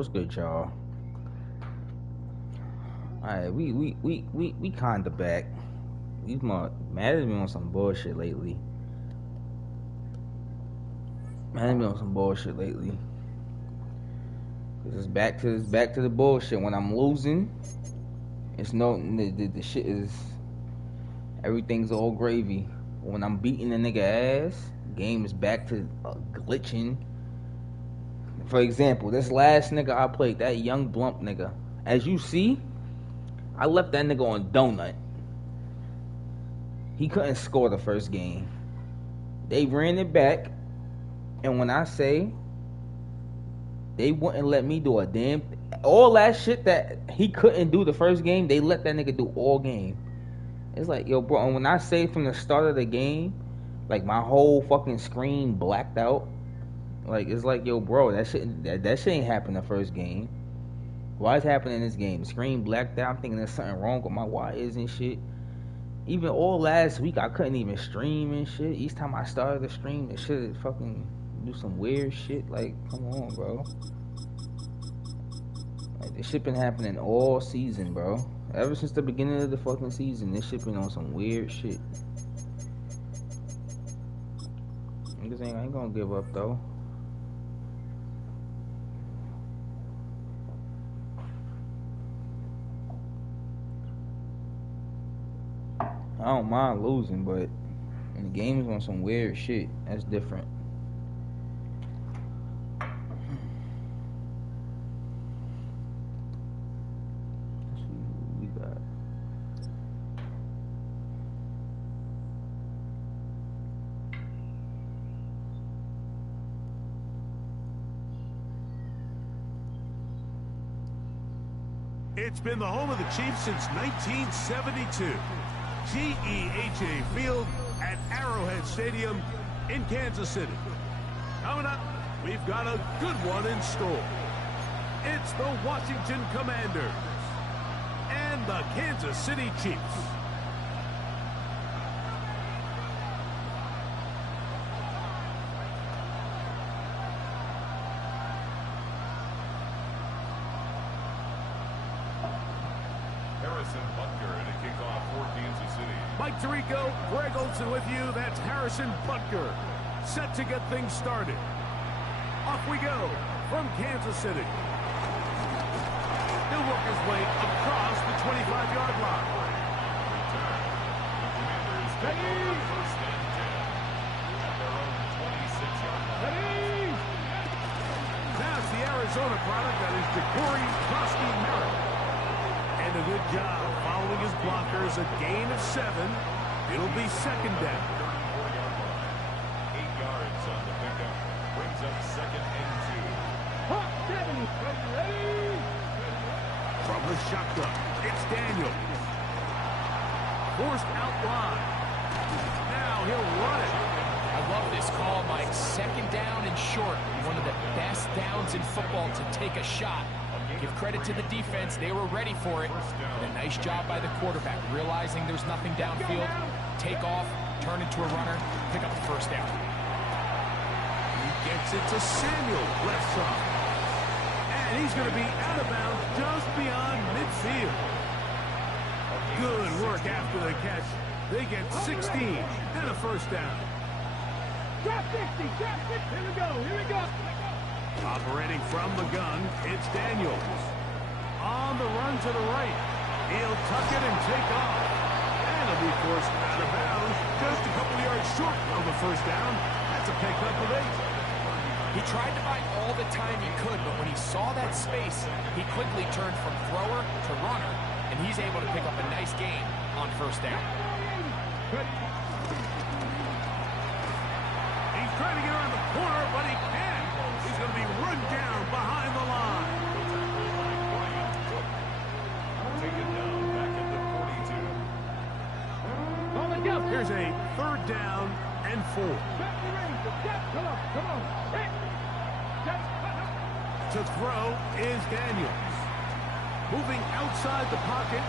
what's good, y'all? Alright, we kinda back. Madden's been on some bullshit lately. Cause it's back to the bullshit. When I'm losing, it's no the shit is everything's all gravy. When I'm beating a nigga ass, game is back to glitching. For example, this last nigga I played, that young Blump nigga. As you see, I left that nigga on donut. He couldn't score the first game. They ran it back, and when I say they wouldn't let me do a damn all that shit that he couldn't do the first game, they let that nigga do all game. It's like, yo, bro, and when I say from the start of the game, like my whole fucking screen blacked out. Like, it's like, yo, bro, that shit ain't happened the first game. Why is happening in this game? The screen blacked out. I'm thinking there's something wrong with my wires and shit. Even all last week, I couldn't even stream and shit. Each time I started the stream, the shit fucking do some weird shit. Like, come on, bro. Like, this shit been happening all season, bro. Ever since the beginning of the fucking season, this shit been on some weird shit. Niggas ain't gonna give up, though. I don't mind losing, but when the game is on some weird shit, that's different. Let's see who we got. It's been the home of the Chiefs since 1972. GEHA Field at Arrowhead Stadium in Kansas City. Coming up, we've got a good one in store. It's the Washington Commanders and the Kansas City Chiefs. Mike Tirico, Greg Olson with you. That's Harrison Butker, set to get things started. Off we go from Kansas City. He'll work his way across the 25-yard line. First and 10 at their own 26-yard line. Now it's the Arizona product that is Ja'Cory Krosky-Merritt. And a good job following his blockers, a gain of 7. It'll be second down. 8 yards on the pickup. Brings up second and 2. From the shotgun, it's Daniels. Forced out wide. Now he'll run it. I love this call, Mike. Second down and short. One of the best downs in football to take a shot. Give credit to the defense. They were ready for it. And a nice job by the quarterback, realizing there's nothing downfield. Take off, turn into a runner, pick up the first down. He gets it to Samuel, left side. And he's going to be out of bounds just beyond midfield. Good work after the catch. They get 16 and a first down. Drop 60, drop 60. Here we go. Operating from the gun, it's Daniels. On the run to the right. He'll tuck it and take off. And he'll be forced out of bounds. Just a couple yards short of the first down. That's a pickup of 8. He tried to buy all the time he could, but when he saw that space, he quickly turned from thrower to runner, and he's able to pick up a nice gain on first down. He's trying to get around the corner, but he can't. He's going to be run down behind the line. Taken down back at the 42. Here's a third down and 4. Come on. To throw is Daniels. Moving outside the pocket.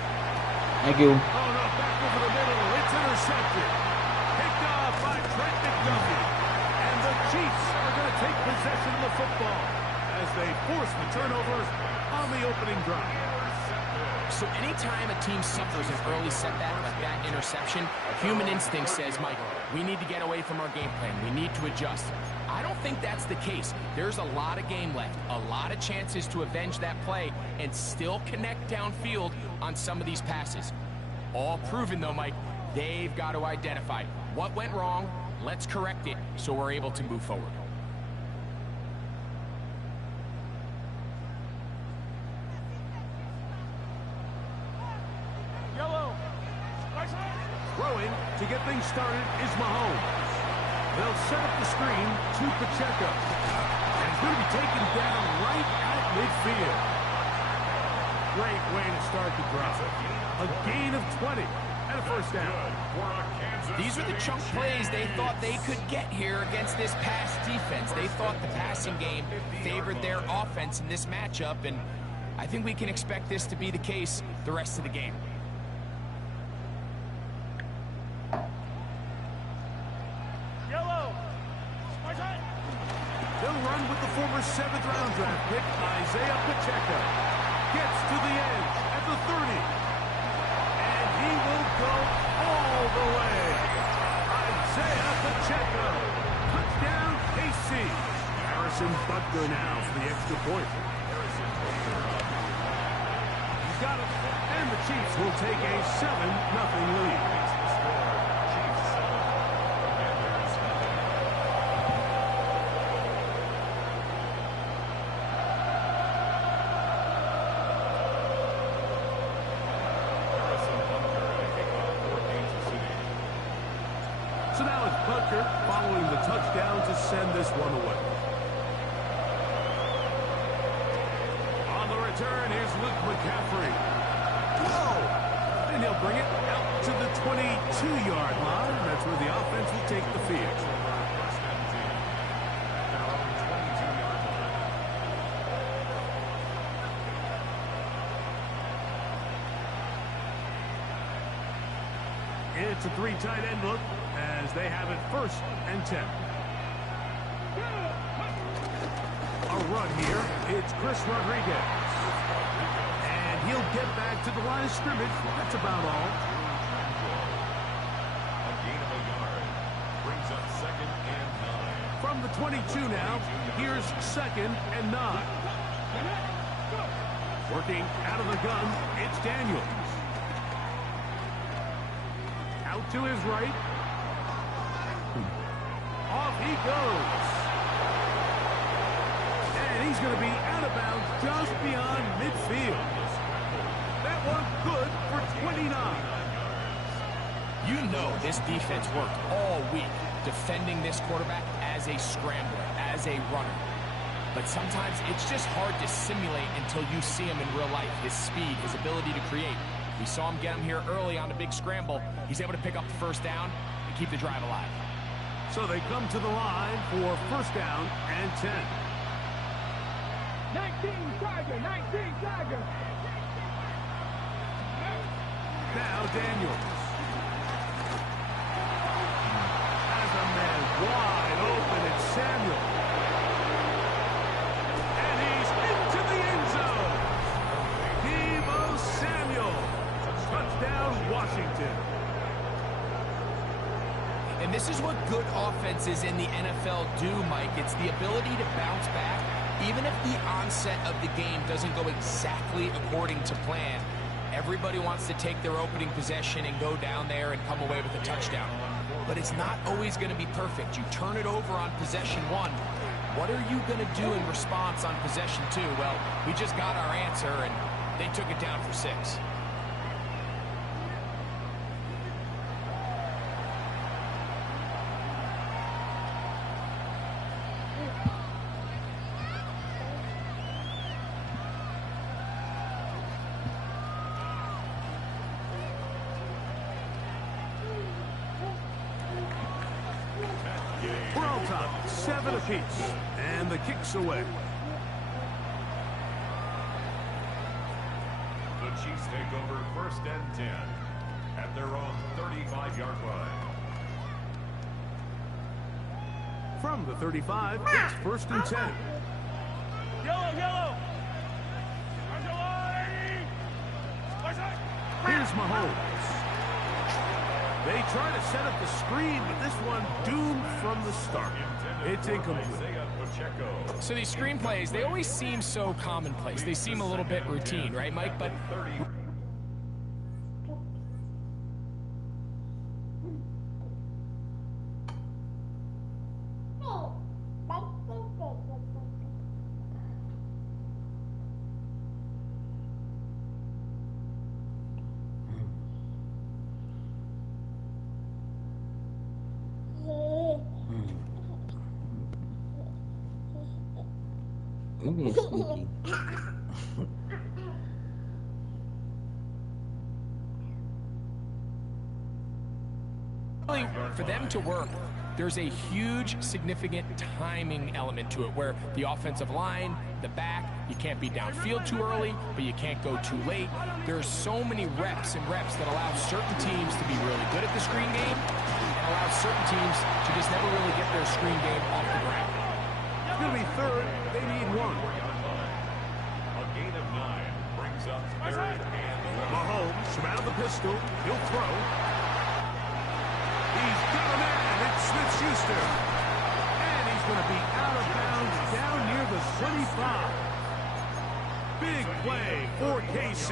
Thank you. Oh, no, back over the middle. It's intercepted. Picked off by Trent McDuffie. And the Chiefs are going to take possession of the football as they force the turnover on the opening drive. So anytime a team suffers an early setback like that interception, human instinct says, Mike, we need to get away from our game plan. We need to adjust. I don't think that's the case. There's a lot of game left, a lot of chances to avenge that play and still connect downfield on some of these passes. All proven, though, Mike, they've got to identify what went wrong, let's correct it so we're able to move forward. Throwing to get things started is Mahomes. They'll set up the screen to Pacheco. And it's going to be taken down right at midfield. Great way to start the drive. A gain of 20 and a first down. These are the chunk plays they thought they could get here against this pass defense. They thought the passing game favored their offense in this matchup, and I think we can expect this to be the case the rest of the game. They'll run with the former 7th-round draft pick, Isaiah Pacheco. Gets to the edge at the 30. And he will go all the way. Isaiah Pacheco. Touchdown, KC. Harrison Butker now for the extra point. He's got it. And the Chiefs will take a 7-0 lead. So now it's Butker following the touchdown to send this one away. On the return, here's Luke McCaffrey. Whoa! And he'll bring it out to the 22-yard line. That's where the offense will take the field. It's a 3 tight end look as they have it 1st and 10. A run here. It's Chris Rodriguez. And he'll get back to the line of scrimmage. That's about all. A gain of a yard. Brings up 2nd and 9. From the 22 now, here's 2nd and 9. Working out of the gun, it's Daniels. Out to his right. Off he goes. And he's going to be out of bounds just beyond midfield. That one good for 29. You know this defense worked all week defending this quarterback as a scrambler, as a runner. But sometimes it's just hard to simulate until you see him in real life. His speed, his ability to create. We saw him get him here early on the big scramble. He's able to pick up the 1st down and keep the drive alive. So they come to the line for 1st down and 10. 19 Tiger, 19 Tiger. Now Daniels. Has a man wide open. It's Samuel. And he's into the end zone. Deebo Samuel. Touchdown, Washington. And this is what good offenses in the NFL do, Mike. It's the ability to bounce back, even if the onset of the game doesn't go exactly according to plan. Everybody wants to take their opening possession and go down there and come away with a touchdown. But it's not always going to be perfect. You turn it over on possession 1. What are you going to do in response on possession 2? Well, we just got our answer, and they took it down for 6. We're on top, 7 apiece, and the kick's away. The Chiefs take over 1st and 10 at their own 35-yard line. From the 35, it's 1st and 10. Yellow. Here's Mahomes. They try to set up the screen, but this one doomed from the start. It's incomplete. So these screenplays, they always seem so commonplace. They seem a little bit routine, right, Mike? But You being sneaky. for them to work, there's a huge, significant timing element to it where the offensive line, the back, you can't be downfield too early, but you can't go too late. There's so many reps and reps that allow certain teams to be really good at the screen game and allow certain teams to just never really get their screen game off the ground. It's going to be third. They need one. A gain of 9 brings up third and Mahomes from out of the pistol. He'll throw. He's got a man. It's Smith-Schuster. And he's going to be out of bounds down near the 25. Big play for KC.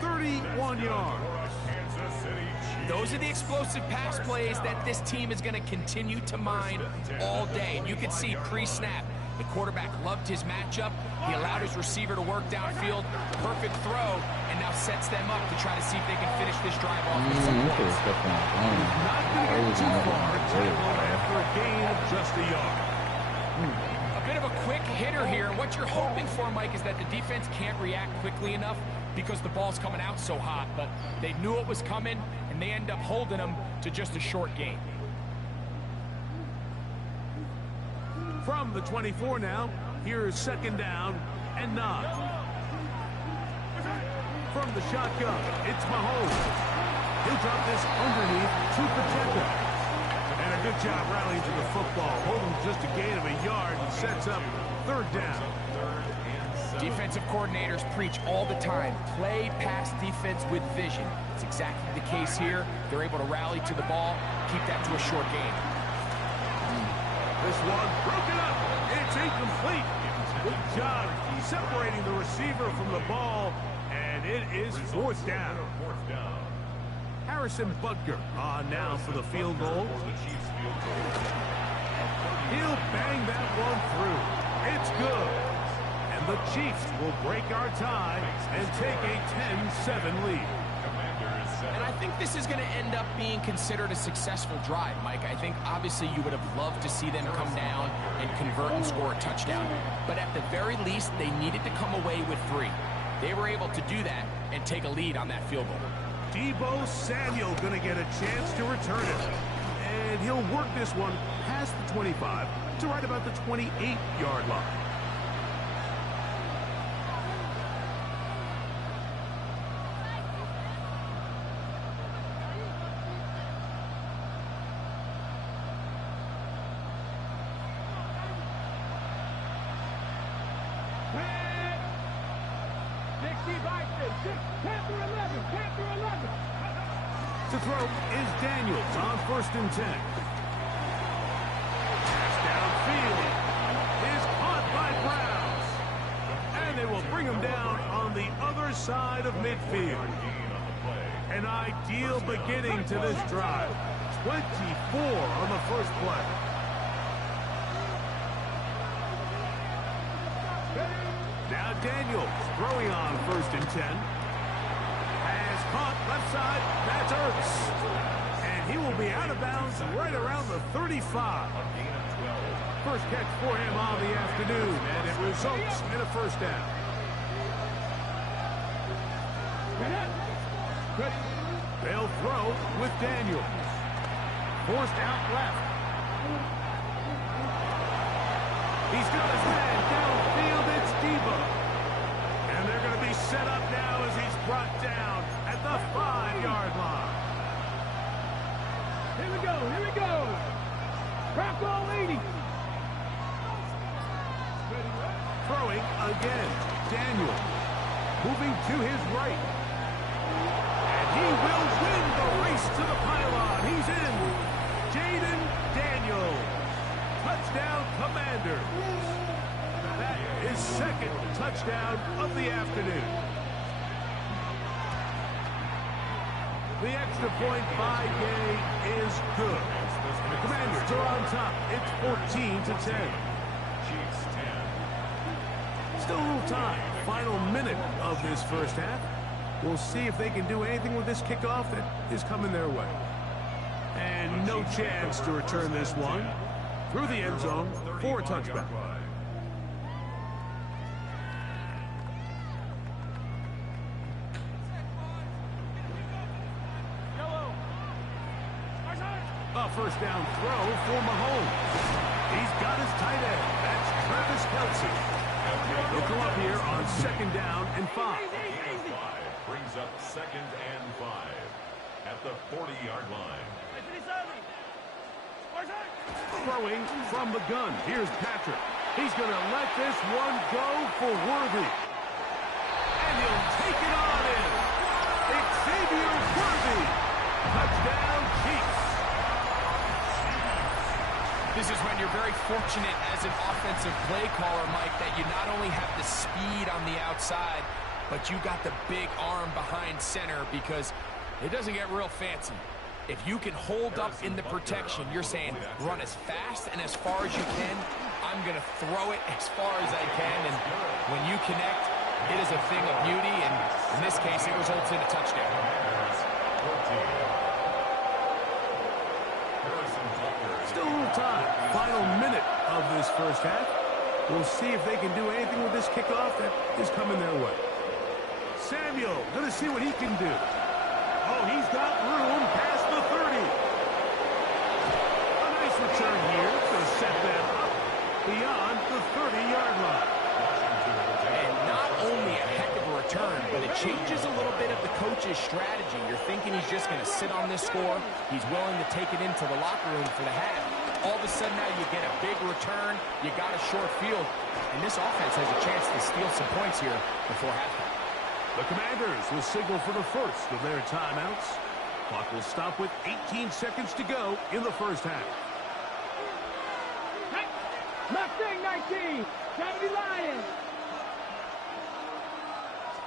31 yards. Kansas City Chiefs. Those are the explosive pass plays that this team is going to continue to mine all day. And you can see pre-snap, the quarterback loved his matchup. He allowed his receiver to work downfield. Perfect throw, and now sets them up to try to see if they can finish this drive off with some You could points. have stepped on the phone. Not going to get too far. Tackle after a gain of just a yard. A bit of a quick hitter here. What you're hoping for, Mike, is that the defense can't react quickly enough because the ball's coming out so hot. But they knew it was coming, and they end up holding them to just a short gain. From the 24 now, here's second down and 9. From the shotgun, it's Mahomes. He'll drop this underneath to Pacheco. And a good job rallying to the football. Holding just a gain of a yard and sets up third down. Defensive coordinators preach all the time, play pass defense with vision. It's exactly the case here. They're able to rally to the ball, keep that to a short gain. This one broken up. It's incomplete. Good job separating the receiver from the ball, and it is fourth down. Harrison Butker on now for the field goal. He'll bang that one through. It's good. And the Chiefs will break our tie and take a 10-7 lead. And I think this is going to end up being considered a successful drive, Mike. I think obviously you would have loved to see them come down and convert and score a touchdown. But at the very least, they needed to come away with 3. They were able to do that and take a lead on that field goal. Deebo Samuel going to get a chance to return it. And he'll work this one past the 25 to right about the 28-yard line. To throw is Daniels on 1st and 10. Pass downfield is caught by Browns. And they will bring him down on the other side of midfield. An ideal beginning to this drive. 24 on the first play. Now Daniels throwing on 1st and 10. Has caught left side. That's Ertz. And he will be out of bounds right around the 35. First catch for him on the afternoon, and it results in a first down. They'll throw with Daniels. Forced out left. He's got his man downfield. It's Deebo. And they're going to be set up now as he's brought down at the 5-yard line. Here we go. Crack all 80. Throwing again. Daniel. Moving to his right. And he will win the race to the pylon. He's in. Jaden Daniel. Touchdown, Commanders. That is second touchdown of the afternoon. The extra point by Gay is good. And the Commanders are on top. It's 14-10. Chiefs 10. Still a little time. Final minute of this first half. We'll see if they can do anything with this kickoff that is coming their way. And no chance to return this one through the end zone for a touchback. A first down throw for Mahomes. He's got his tight end. That's Travis Kelce. He'll come up here on second down and 5. Brings up second and 5 at the 40-yard line. Throwing from the gun. Here's Patrick. He's going to let this one go for Worthy. And he'll take it on in. Xavier Worthy. Touchdown, Chiefs. This is when you're very fortunate as an offensive play caller, Mike, that you not only have the speed on the outside, but you got the big arm behind center, because it doesn't get real fancy. If you can hold up in the protection, you're saying run as fast and as far as you can. I'm going to throw it as far as I can, and when you connect, it is a thing of beauty, and in this case, it results in a touchdown. Still a little time. Final minute of this first half. We'll see if they can do anything with this kickoff that is coming their way. Samuel, going to see what he can do. Oh, he's got room past the 30. A nice return here to set them up beyond the 30-yard line. And not only a heck of a return, but it changes a little bit of the coach's strategy. You're thinking he's just going to sit on this score. He's willing to take it into the locker room for the half. All of a sudden now you get a big return, you got a short field, and this offense has a chance to steal some points here before halftime. The Commanders will signal for the first of their timeouts. Clock will stop with 18 seconds to go in the first half. Hey, Mustang 19, Trinity Lions.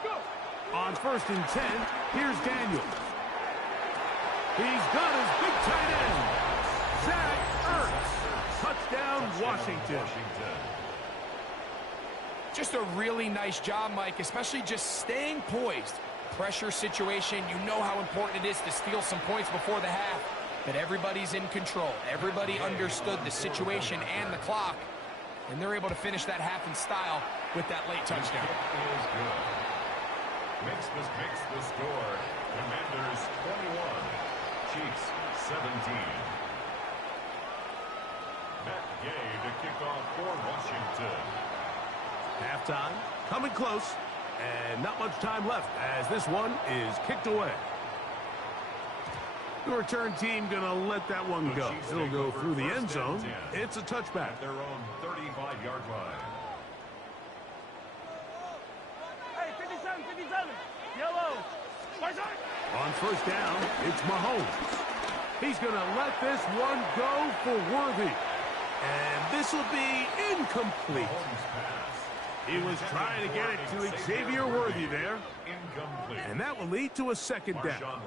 Go. On first and 10, here's Daniel. He's got his big tight end, Zach Ertz. Touchdown, Washington. Just a really nice job, Mike, especially just staying poised. Pressure situation, you know how important it is to steal some points before the half, but everybody's in control. Everybody understood the situation and the clock, and they're able to finish that half in style with that late touchdown. Makes the score. Commanders 21, Chiefs 17. Matt Gay to kick off for Washington. Halftime coming close, and not much time left as this one is kicked away. The return team gonna let that one go. It'll go through the end zone. It's a touchback. At their own 35-yard line. Hey, 57, 57. Yellow. On first down, it's Mahomes. He's gonna let this one go for Worthy. And this will be incomplete. He was trying to get it to Xavier Worthy there. Incomplete. And that will lead to a second down. I'm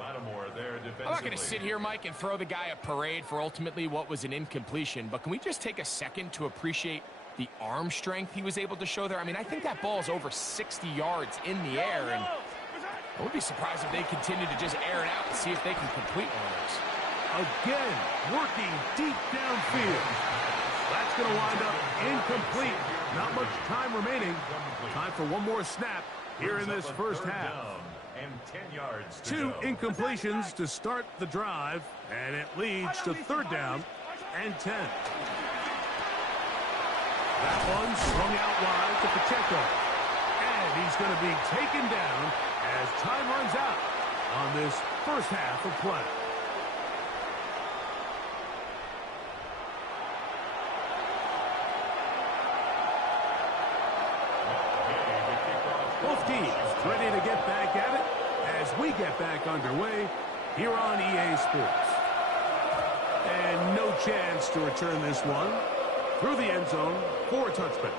not going to sit here, Mike, and throw the guy a parade for ultimately what was an incompletion, but can we just take a second to appreciate the arm strength he was able to show there? I mean, I think that ball is over 60 yards in the air, and I would be surprised if they continue to just air it out and see if they can complete one of those. Again, working deep downfield. That's going to wind up incomplete. Not much time remaining. Time for one more snap here in this first half. And 10 yards to Two go. incompletions to start the drive, and it leads to third down and 10. That one swung out wide to Pacheco. And he's going to be taken down as time runs out on this first half of play. Both teams ready to get back at it as we get back underway here on EA Sports. And no chance to return this one through the end zone for a touchback.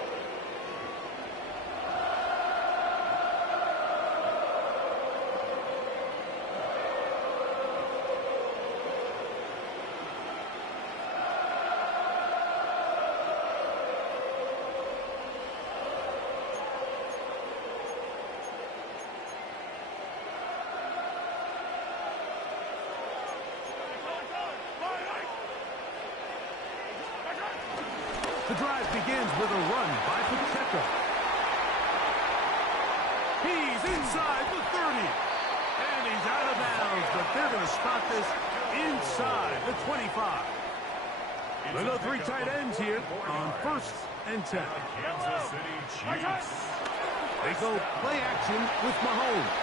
The drive begins with a run by Pacheco. He's inside the 30. And he's out of bounds, but they're going to spot this inside the 25. There are no three tight ends here on 1st and 10. Kansas City Chiefs. They go play action with Mahomes.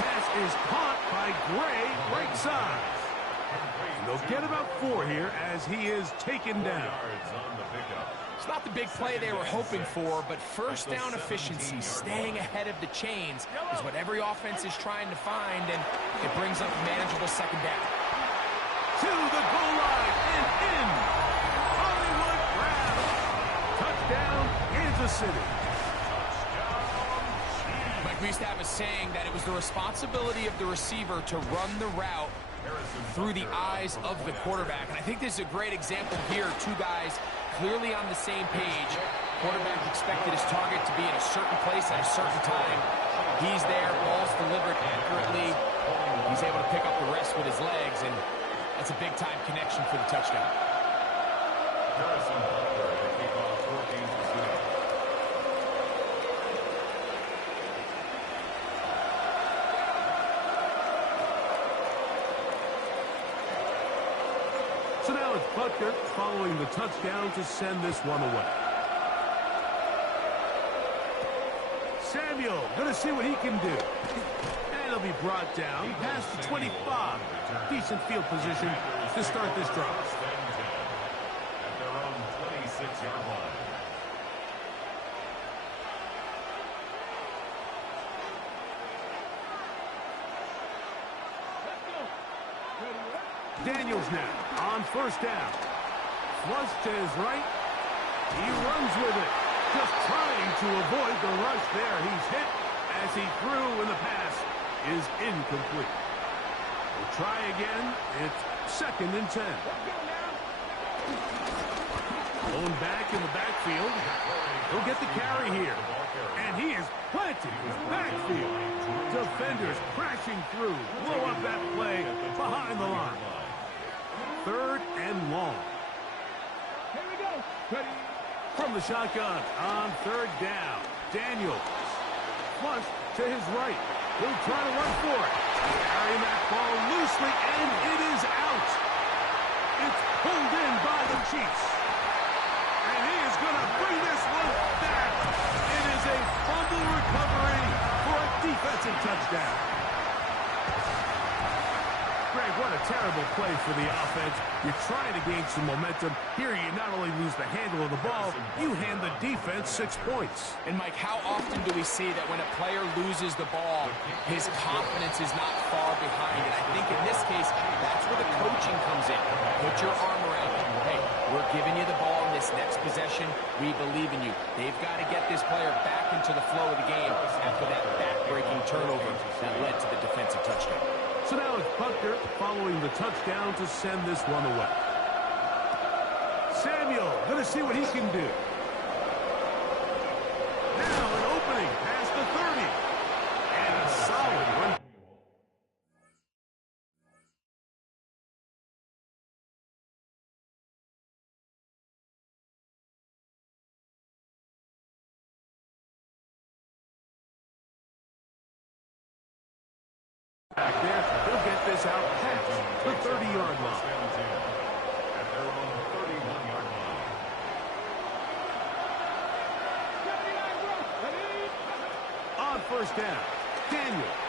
Pass is caught by Gray, right side. And they'll get about 4 here as he is taken down. It's not the big play they were hoping for, but first down efficiency, staying ahead of the chains, is what every offense is trying to find, and it brings up a manageable second down. To the goal line and in. Hollywood grab. Touchdown, Kansas City. Mike, we used to have a saying that it was the responsibility of the receiver to run the route through the eyes of the quarterback. And I think this is a great example here. Two guys clearly on the same page. Quarterback expected his target to be in a certain place at a certain time. He's there, ball's delivered accurately. He's able to pick up the rest with his legs, and that's a big-time connection for the touchdown. So now it's Butker following the touchdown to send this one away. Samuel going to see what he can do. And he'll be brought down past the 25. Decent field position to start this drive. At their own 26-yard line. Daniels now on 1st down. Flush to his right. He runs with it. Just trying to avoid the rush there. He's hit as he threw, and the pass is incomplete. We'll try again. It's 2nd and 10. Going back in the backfield. He'll get the carry here. And he is planted in the backfield. Defenders crashing through. Blow up that play behind the line. 3rd and long. Here we go. Ready. From the shotgun on 3rd down. Daniels. Flush to his right. He'll try to run for it. Carrying that ball loosely, and it is out. It's pulled in by the Chiefs. And he is going to bring this one back. It is a fumble recovery for a defensive touchdown. Greg, what a terrible play for the offense. You're trying to gain some momentum. Here you not only lose the handle of the ball, you hand the defense 6 points. And Mike, how often do we see that when a player loses the ball, his confidence is not far behind? And I think in this case, that's where the coaching comes in. Put your arm around him. Hey, we're giving you the ball in this next possession. We believe in you. They've got to get this player back into the flow of the game after that back-breaking turnover that led to the defensive touchdown. So now it's Butker following the touchdown to send this one away. Samuel going to see what he can do. Now an opening past the 30. And a solid run. Back there, he'll get this out past the 30-yard line. At their own 31-yard line. On 1st down, Daniels.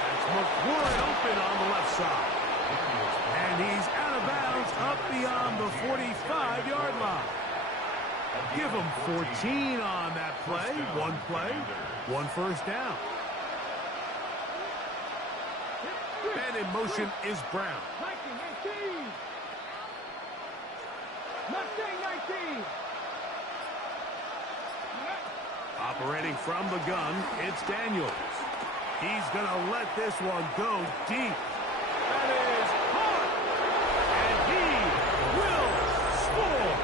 That's McCord open on the left side. And he's out of bounds up beyond the 45-yard line. Give him 14 on that play. One play, one first down. And in motion is Brown. 19. Mustang 19. Operating from the gun, it's Daniels. He's going to let this one go deep. That is hard. And he will score.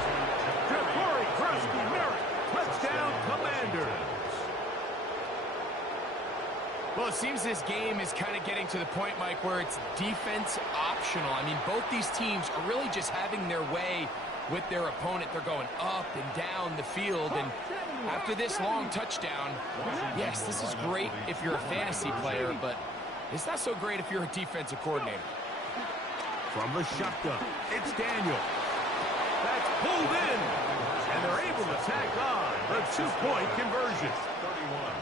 Jabari Krusty-Merritt, touchdown Commanders. Well, it seems this game is kind of getting to the point, Mike, where it's defense optional. I mean, both these teams are really just having their way with their opponent. They're going up and down the field, and after this long touchdown, yes, this is great if you're a fantasy player, but it's not so great if you're a defensive coordinator. From the shotgun, it's Daniel. That's pulled in, and they're able to tack on the two-point conversion.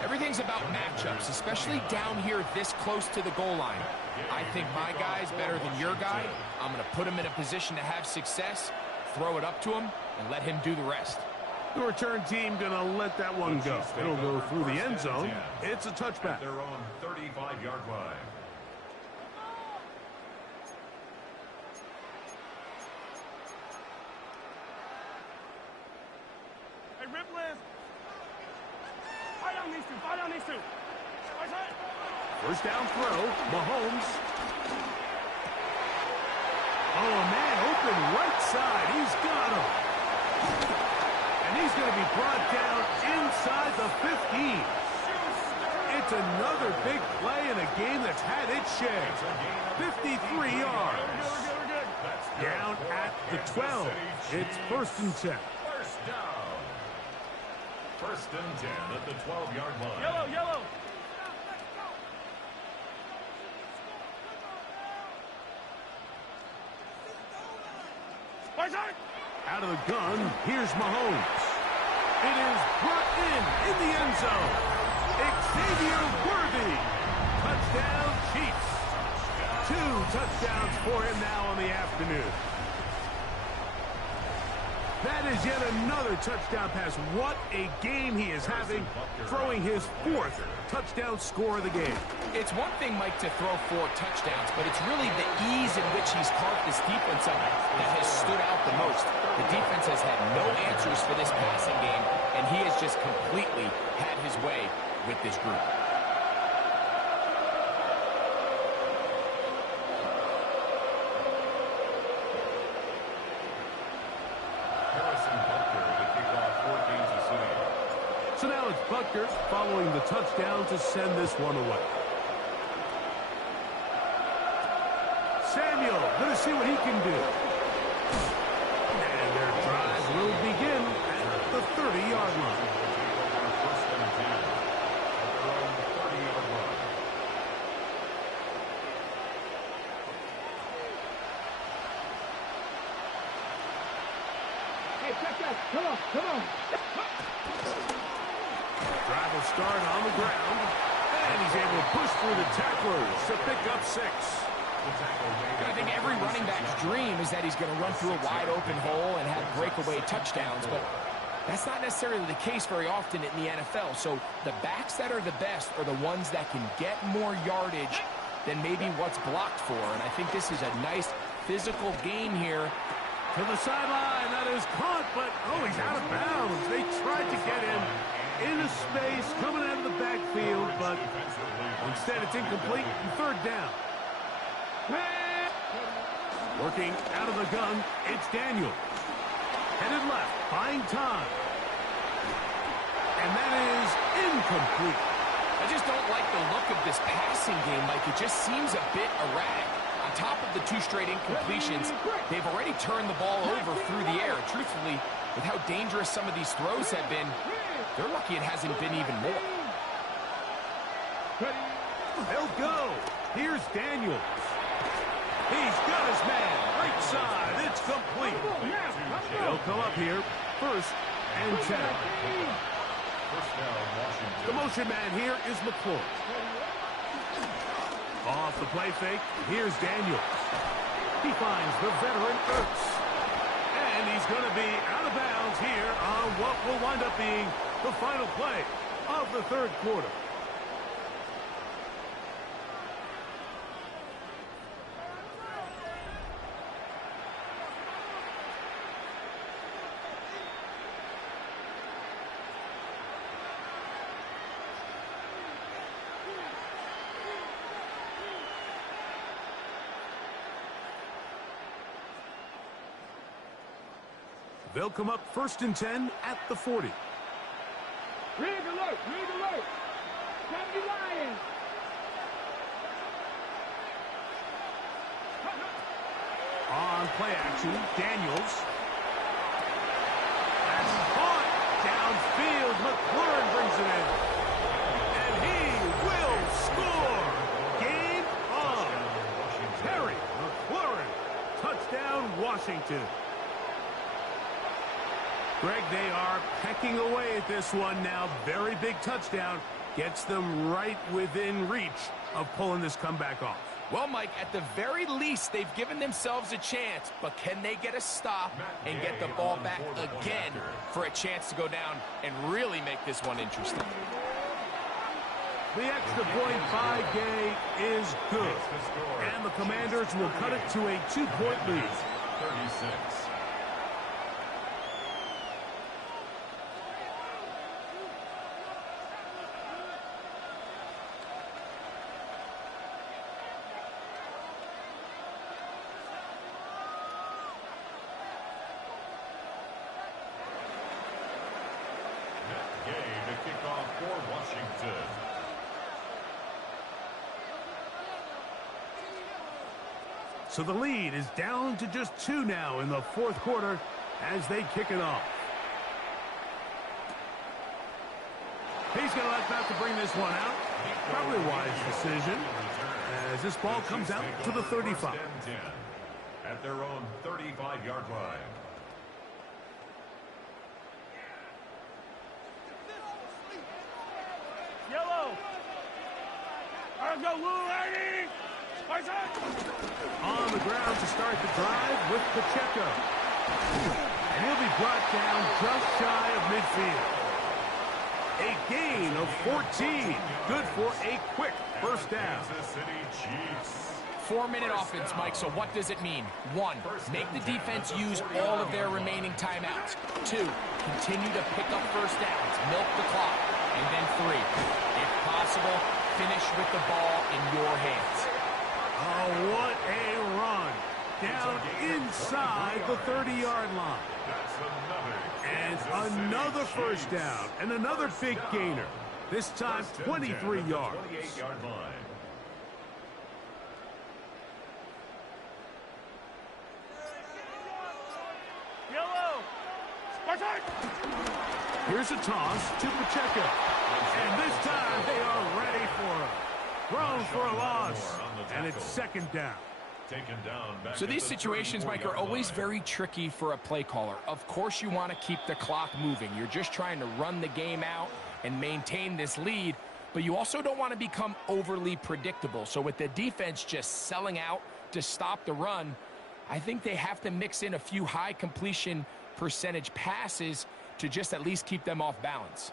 Everything's about matchups, especially down here this close to the goal line. I think my guy's better than your guy. I'm going to put him in a position to have success, throw it up to him, and let him do the rest. The return team going to let that one go. It'll go through the end zone. It's a touchback. Their own 35-yard line. Hey, Ripley. Fight on these two. First down throw, Mahomes. Oh, man, open right side. He's got him. And he's going to be brought down inside the 15. It's another big play in a game that's had its share. 53 yards. Down at the 12. It's 1st and 10. First down. 1st and 10 at the 12-yard line. Yellow. Out of the gun, here's Mahomes. It is brought in the end zone. Xavier Worthy. Touchdown, Chiefs. 2 touchdowns for him now on the afternoon. That is yet another touchdown pass. What a game he is having, throwing his 4th touchdown score of the game. It's one thing, Mike, to throw 4 touchdowns, but it's really the ease in which he's carved this defense up that has stood out the most. The defense has had no answers for this passing game, and he has just completely had his way with this group. So now it's Butker following the touchdown to send this one away. Samuel, going to see what he can do. And their drive will begin at the 30-yard line. First and 10 at their own 30-yard line. Hey, check that. Come on. Drive will start on the ground. And he's able to push through the tacklers to pick up 6. I think every running back's dream is that he's going to run through a wide-open hole and have breakaway touchdowns, but that's not necessarily the case very often in the NFL. So the backs that are the best are the ones that can get more yardage than maybe what's blocked for, and I think this is a nice physical game here. To the sideline, that is caught, but he's out of bounds. They tried to get him into space, coming out of the backfield, but instead it's incomplete and 3rd down. Working out of the gun, it's Daniel. Headed left, buying time. And that is incomplete. I just don't like the look of this passing game, Mike. It just seems a bit erratic. On top of the 2 straight incompletions, they've already turned the ball over through the air. Truthfully, with how dangerous some of these throws have been, they're lucky it hasn't been even more. They'll go. Here's Daniels. He's got his man. Right side. It's complete. They'll come up here. 1st and 10. First down, Washington. The motion man here is McClure. Off the play fake, here's Daniels. He finds the veteran Ertz. And he's going to be out of bounds here on wind up being the final play of the third quarter. They'll come up 1st and 10 at the 40. Rig alert! Rig alert! County Lions! On play action, Daniels. That's caught. Downfield, McLaurin brings it in. And he will score. Game on. Terry McLaurin. Touchdown, Washington. Greg, they are pecking away at this one now. Very big touchdown. Gets them right within reach of pulling this comeback off. Well, Mike, at the very least, they've given themselves a chance, but can they get a stop and get the ball back again for a chance to go down and really make this one interesting? The extra point by Gay is good. And the Commanders will cut it to a 2-point lead. 36. So the lead is down to just 2 now in the fourth quarter as they kick it off. He's going to let that to bring this one out. Probably a wise decision as this ball comes out to the 35. At their own 35-yard line. Yellow! Let's go, Blue Lady! On the ground to start the drive with Pacheco. And he'll be brought down just shy of midfield. A gain of 14. Good for a quick first down. Kansas City Chiefs. 4-minute offense, Mike, so what does it mean? 1, make the defense use all of their remaining timeouts. 2, continue to pick up first downs, milk the clock. And then 3, if possible, finish with the ball in your hands. Oh, what a run. Down inside the 30-yard line. And another first down and another big gainer. This time 23 yards. 28-yard line. Yellow! Here's a toss to Pacheco. And this time they are ready for him. Thrown for a loss. And it's second down. So these situations, Mike, are always very tricky for a play caller. Of course you want to keep the clock moving. You're just trying to run the game out and maintain this lead, but you also don't want to become overly predictable. So with the defense just selling out to stop the run, I think they have to mix in a few high completion percentage passes to just at least keep them off balance.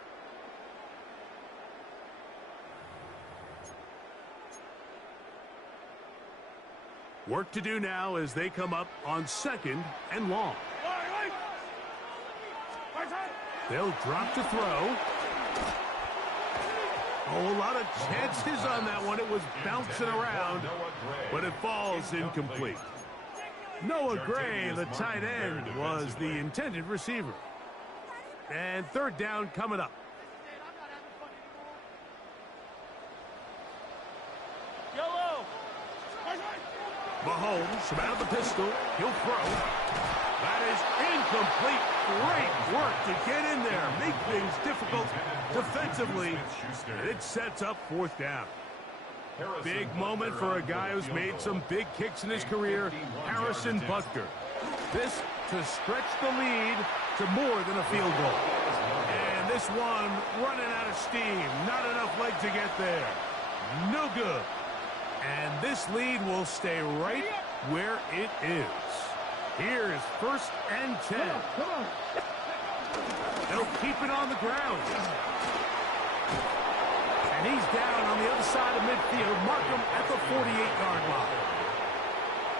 Work to do now as they come up on 2nd and long. They'll drop to throw. Oh, a lot of chances on that one. It was bouncing around, but it falls incomplete. Noah Gray, the tight end, was the intended receiver. And third down coming up. Yellow! Mahomes out of the pistol. He'll throw. That is incomplete. Great work to get in there. Make things difficult defensively. And it sets up fourth down. Big moment for a guy who's made some big kicks in his career, Harrison Butker. This to stretch the lead to more than a field goal. And this one running out of steam. Not enough leg to get there. No good. And this lead will stay right where it is. Here's 1st and 10. They'll keep it on the ground. And he's down on the other side of midfield. Mark him at the 48-yard line.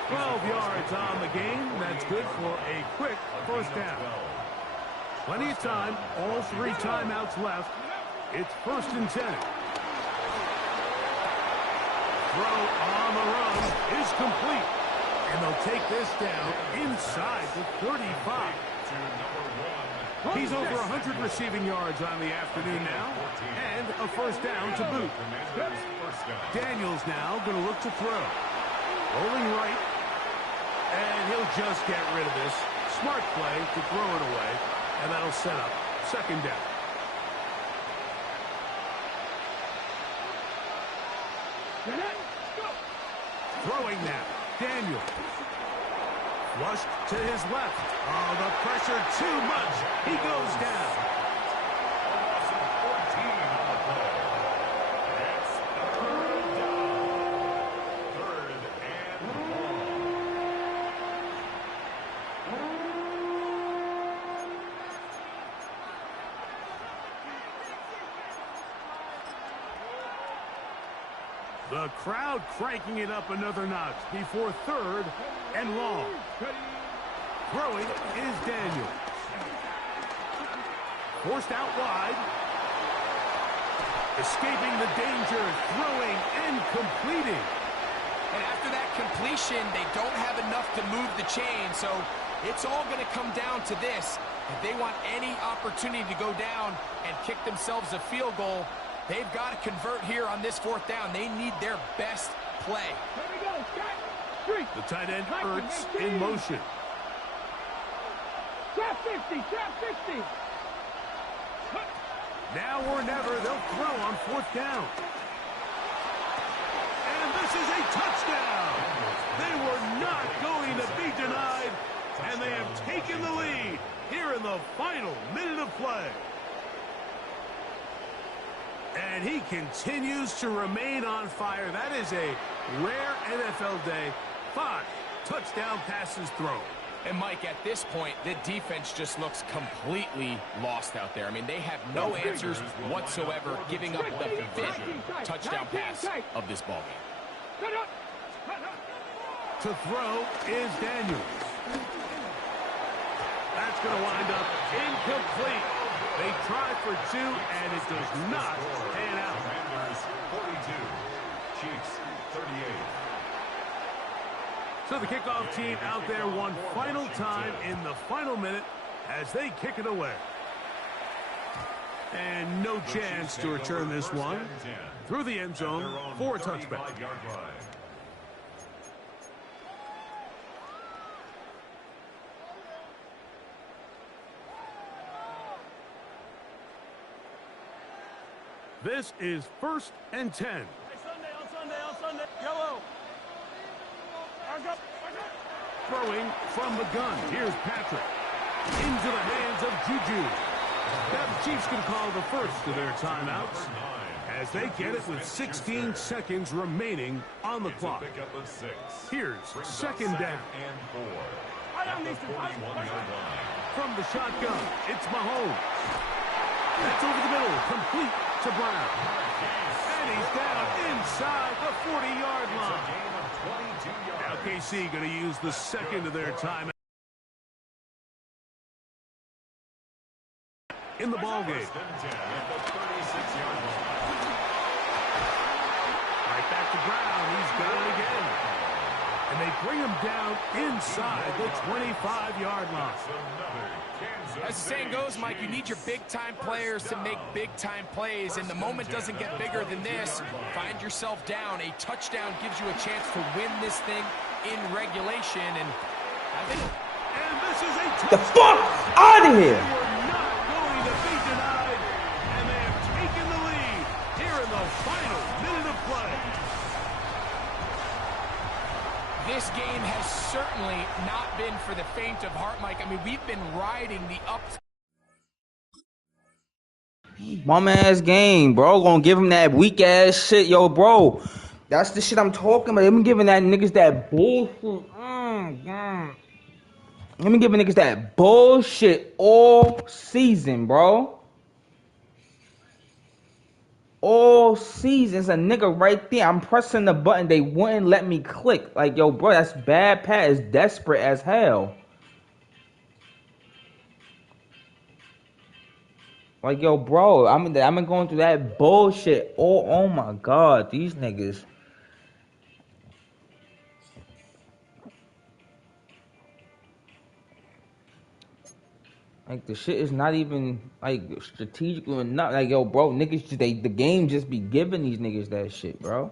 12 yards on the game. That's good for a quick first down. Plenty of time. All 3 timeouts left. It's 1st and 10. Throw on the run is complete. And they'll take this down inside the 35. He's over 100 receiving yards on the afternoon now. And a first down to boot. Daniels now going to look to throw. Rolling right. And he'll just get rid of this. Smart play to throw it away. And that'll set up 2nd down. Throwing now. Daniel. Flushed to his left. Oh, the pressure too much. He goes down. 14 on the play. It's 3rd down. 3rd and The crowd cranking it up another notch before 3rd and long. Throwing is Daniel. Forced out wide. Escaping the danger, throwing and completing. And after that completion, they don't have enough to move the chain, so it's all going to come down to this. If they want any opportunity to go down and kick themselves a field goal, they've got to convert here on this 4th down. They need their best play. The tight end Ertz in motion. Trap 50, trap 50. Now or never, they'll throw on 4th down. And this is a touchdown. They were not going to be denied, and they have taken the lead here in the final minute of play. And he continues to remain on fire. That is a rare NFL day. 5 touchdown passes thrown. And Mike, at this point, the defense just looks completely lost out there. I mean, they have no answers whatsoever, giving up the 5th touchdown pass of this ballgame. To throw is Daniels. That's going to wind up incomplete. They try for 2, and it does not pan out. Commanders 42, Chiefs 38. So the kickoff team out there one final time in the final minute as they kick it away. And no chance to return this one through the end zone for a touchback. This is 1st and 10. On Sunday. Yellow. Throwing from the gun. Here's Patrick. Into the hands of Juju. Now the Chiefs can call the first of their timeouts as they get it with 16 seconds remaining on the clock. Here's 2nd down. From the shotgun, it's Mahomes. That's over the middle, complete to Brown. And he's down inside the 40-yard line. Now KC going to use the 2nd of their timeout in the ballgame. Right back to Brown. He's got it again. And they bring him down inside the 25-yard line. As the saying goes, Mike, you need your big-time players to make big-time plays, and the moment doesn't get bigger than this. Find yourself down. A touchdown gives you a chance to win this thing in regulation, and I think... And this is a touchdown. The fuck out of here! We're not going to be denied, and they have taken the lead here in the final minute of play. This game has certainly not been for the faint of heart, Mike. I mean, we've been riding the ups. Bum ass game, bro. Gonna give him that weak ass shit, yo, bro. That's the shit I'm talking about. They've been giving that niggas that bullshit. Let me give niggas that bullshit all season, bro. All seasons, a nigga right there. I'm pressing the button. They wouldn't let me click. Like, yo, bro, that's bad. Pat is desperate as hell. Like, yo, bro, I'm going through that bullshit. Oh my God, these niggas. Like, the shit is not even, like, strategically or not. Like, yo, bro, niggas, the game just be giving these niggas that shit, bro.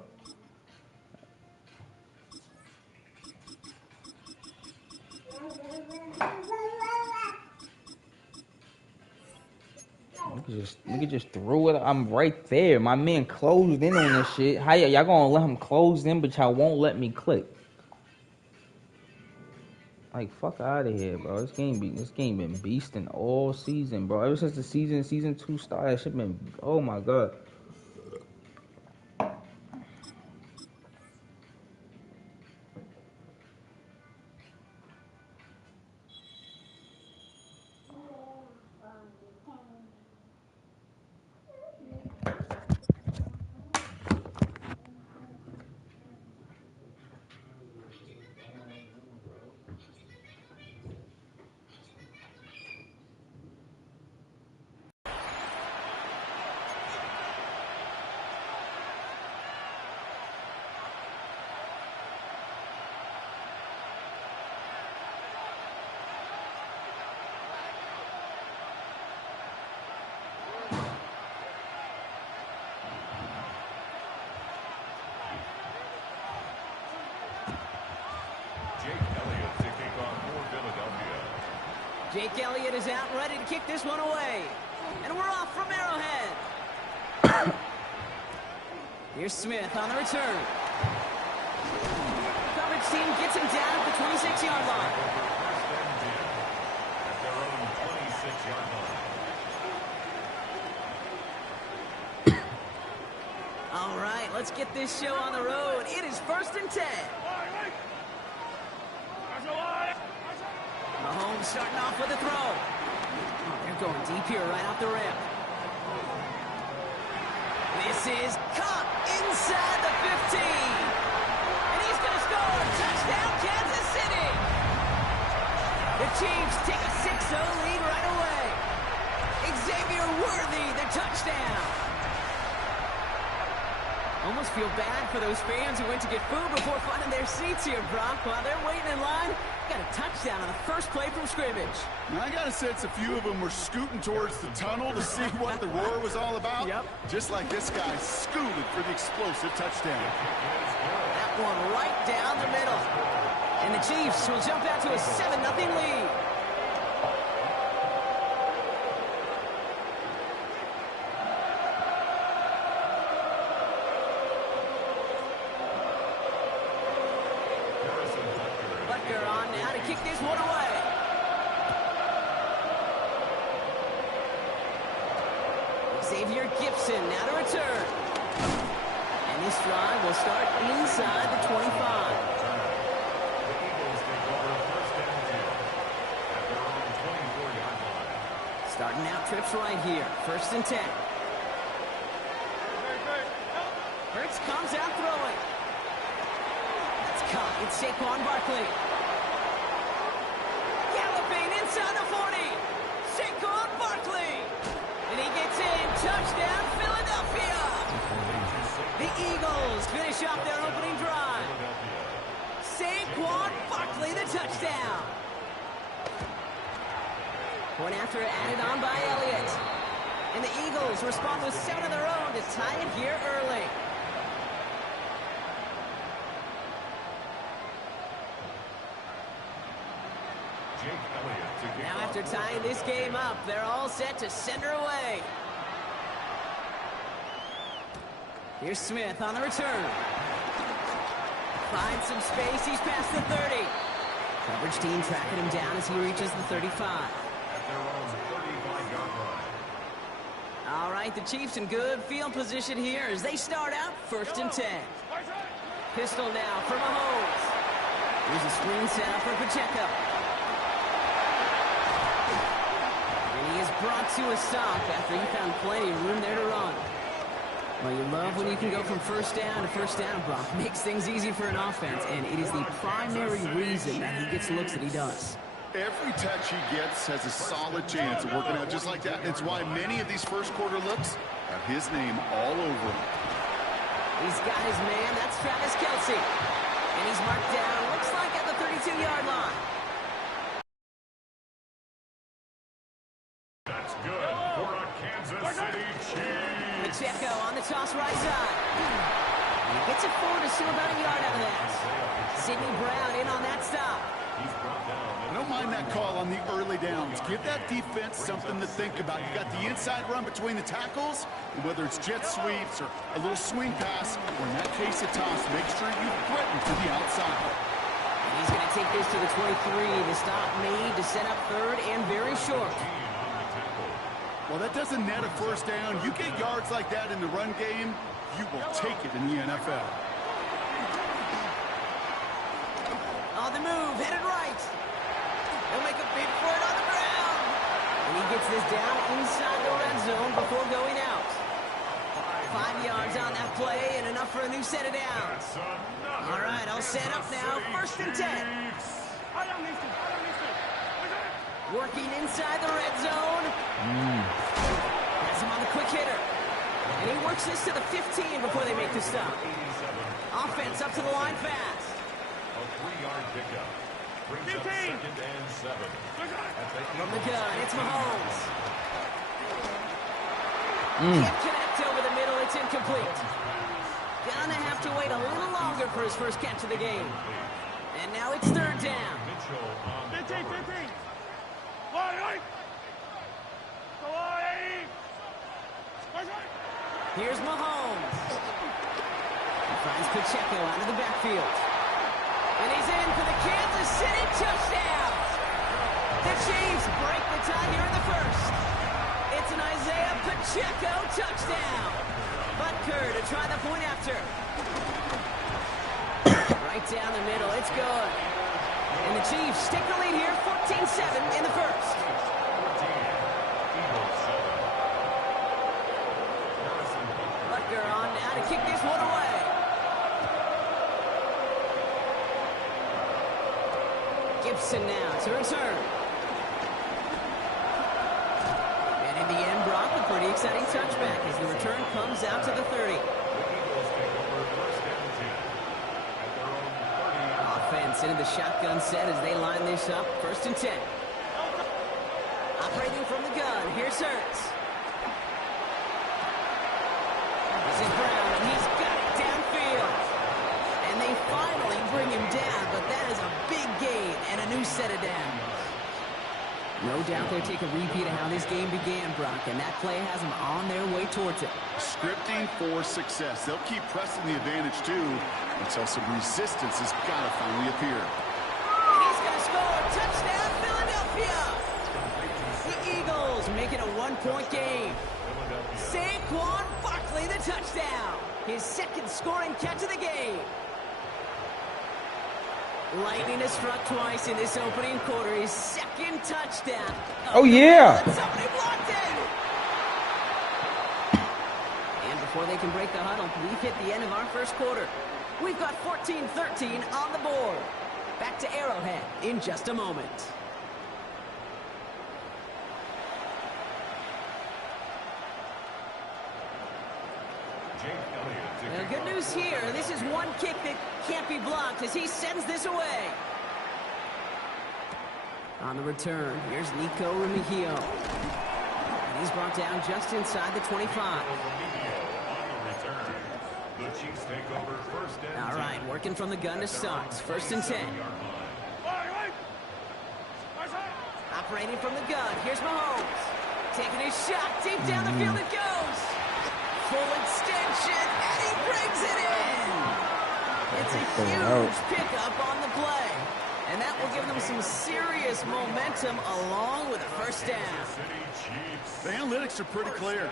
Nigga just threw it. I'm right there. My man closed in on this shit. How y'all gonna let him close in, but y'all won't let me click? Like, fuck out of here, bro. This game been beasting all season, bro. Ever since the season 2 started, that shit been, oh my God. Jake Elliott is out and ready to kick this one away. And we're off from Arrowhead. Here's Smith on the return. Coverage team gets him down at the 26-yard line. At their own 26-yard line. All right, let's get this show on the road. It is 1st and 10. Mahomes starting off with a throw. Oh, they're going deep here right off the rim. This is caught inside the 15. And he's going to score. Touchdown, Kansas City. The Chiefs take a 6-0 lead right away. Xavier Worthy, the touchdown. Almost feel bad for those fans who went to get food before finding their seats here, Brock. While they're waiting in line, got a touchdown on the first play from scrimmage. Now, I got a sense a few of them were scooting towards the tunnel to see what the roar was all about. Yep. Just like this guy scooted for the explosive touchdown. That one right down the middle. And the Chiefs will jump out to a 7-0 lead. Kick this one away. Xavier Gibson now to return. And this drive will start inside the 25. The Eagles take over 1st and 10 at their own 24-yard line. Starting out trips right here. 1st and 10. Hurts comes out throwing. That's caught. It's Saquon Barkley. Inside the 40, Saquon Barkley, and he gets in, touchdown, Philadelphia. The Eagles finish off their opening drive. Saquon Barkley, the touchdown. Point after added on by Elliott. And the Eagles respond with 7 of their own to tie it here early. Now after tying this game up, they're all set to send her away. Here's Smith on the return. Finds some space, he's past the 30. Coverage team tracking him down as he reaches the 35. At their own 35-yard line. All right, the Chiefs in good field position here as they start out 1st and 10. Pistol now for Mahomes. Here's a screen setup for Pacheco. to a stop after he found plenty of room there to run. Well, you love when you can go from first down to first down, Brock. Makes things easy for an offense, and it is the primary reason that he gets looks that he does. Every touch he gets has a solid chance of working out just like that. It's why many of these first quarter looks have his name all over them. He's got his man. That's Travis Kelce. And he's marked down, looks like at the 32-yard line. That's good for a Kansas City Chiefs. Pacheco on the toss right side. And he gets it forward to still about a yard out of that. Sidney Brown in on that stop. I don't mind that call on the early downs. Give that defense something to think about. You got the inside run between the tackles, and whether it's jet sweeps or a little swing pass, or in that case a toss, make sure you threaten to the outside. And he's going to take this to the 23. The stop made to set up third and very short. Well, that doesn't net a first down. You get yards like that in the run game, you will take it in the NFL. On the move, headed right. He'll make a big for it on the ground. And he gets this down inside the red zone before going out. 5 yards on that play and enough for a new set of downs. All right, I'll set up now. 1st and 10. Working inside the red zone. Has him on the quick hitter. And he works this to the 15 before they make the stop. Offense up to the line fast. A 3-yard pickup. Brings up 2nd and 7. From the gun, it's Mahomes. Can't connect over the middle, it's incomplete. Gonna have to wait a little longer for his first catch of the game. And now it's 3rd down. 15. Here's Mahomes. He finds Pacheco out of the backfield. And he's in for the Kansas City touchdown. The Chiefs break the tie here in the first. It's an Isaiah Pacheco touchdown. Butker to try the point after. Right down the middle, it's good. And the Chiefs stick the lead here, 14-7 in the first. Butker on now to kick this one away. Gibson now to return. And in the end, Brock, a pretty exciting touchback as the return comes out to the 30. Offense into the shotgun set as they line this up. 1st and 10. Operating from the gun. Here's Hurts. This is Brown, and he's got it downfield. And they finally bring him down, but that is a big gain and a new set of downs. No doubt they'll take a repeat of how this game began, Brock, and that play has them on their way towards it. Scripting for success. They'll keep pressing the advantage, too, until some resistance has got to finally appear. And he's going to score. Touchdown, Philadelphia! The Eagles make it a 1-point game. Saquon Barkley, the touchdown. His 2nd scoring catch of the game. Lightning has struck twice in this opening quarter. His 2nd touchdown. Oh, yeah. Somebody blocked it. And before they can break the huddle, we've hit the end of our first quarter. We've got 14-13 on the board. Back to Arrowhead in just a moment. Well, good news here. This is one kick that can't be blocked as he sends this away. On the return, here's Nico Remigio. And he's brought down just inside the 25. All right, working from the gun to start. 1st and 10. Operating from the gun. Here's Mahomes. Taking his shot. Deep down the field it goes. Full extension, and he brings it in. It's a huge pickup on the play. And that will give them some serious momentum along with a first down. The analytics are pretty clear.